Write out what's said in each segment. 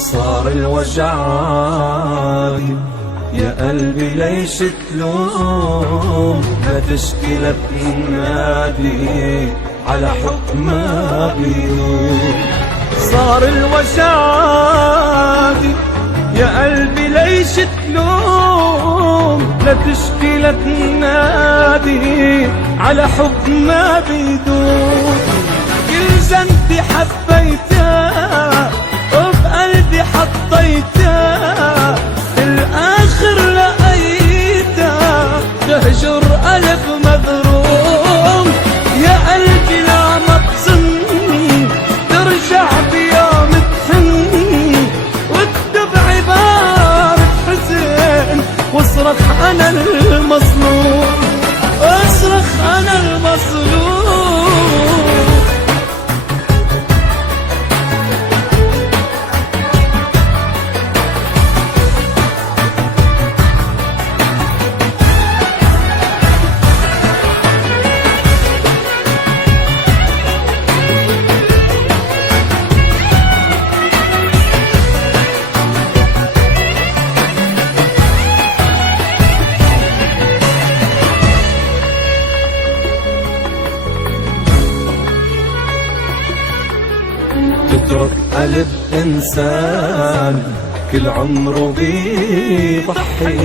صار الوجع عادي، يا قلبي ليش تلوم؟ لا تشكي لا تنادي على حب ما بيدوم. صار الوجع عادي، يا قلبي ليش تلوم؟ لا تشكي لا تنادي على حب ما بيدوم. كل ذنبي حبيتها وبقلبي حطيتها، الآخر لقيتها تهجر قلب مظلوم. يا قلبي لا ما تظن ترجع بيوم تحن، واكتب عبارة حزن واصرخ أنا المظلوم، اصرخ أنا المظلوم. تترك قلب إنسان كل عمره بيضحي،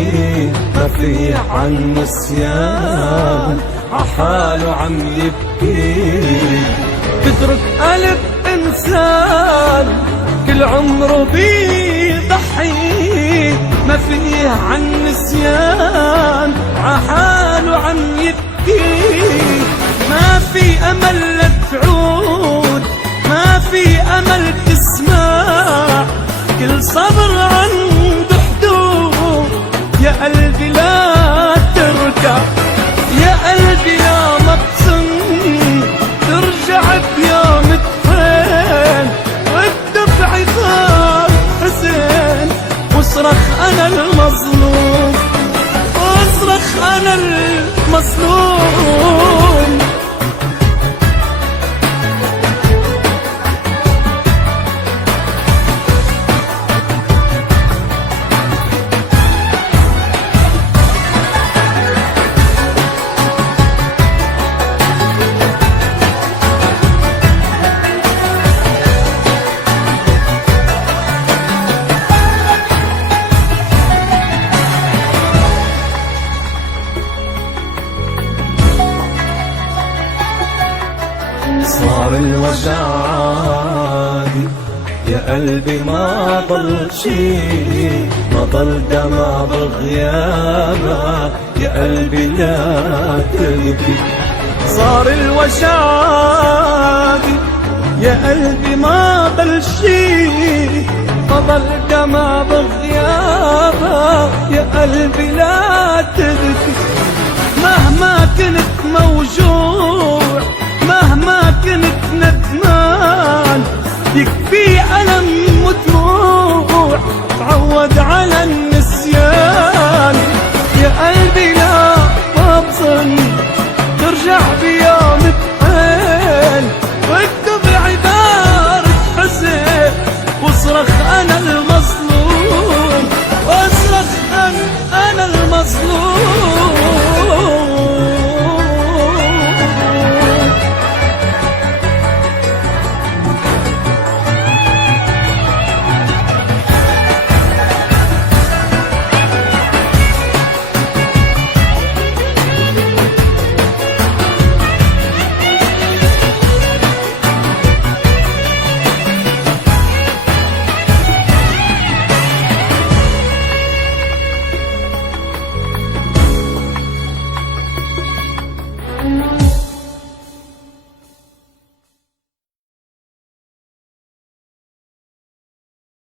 ما في عن نسيان عحاله عم يبكي. تترك قلب إنسان كل عمره بيضحي، ما فيه عن نسيان عحاله عم يبكي. ما في أمل لا تعود، ما في أمل تسمع، كل صبر عنده حدود. يا قلبي لا ترجع، يا قلبي لا مبسم ترجع بيوم تحن، واكتب عبارة حزن واصرخ أنا المظلوم، واصرخ أنا المظلوم. صار الوجع عادي، يا قلبي ما ضل شي، ما ضل دمع بغيابك، يا قلبي لا تبكي. صار الوجع عادي، يا قلبي ما ضل شي، ما ضل دمع بغيابك، يا قلبي لا تبكي. مهما كنت موجوع، مهما كنت ندمان، يكفي ألم ودموع تعود على النسيان. يا قلبي لا تظن ترجع بيوم تحن، واكتب عبارة حزن واصرخ أنا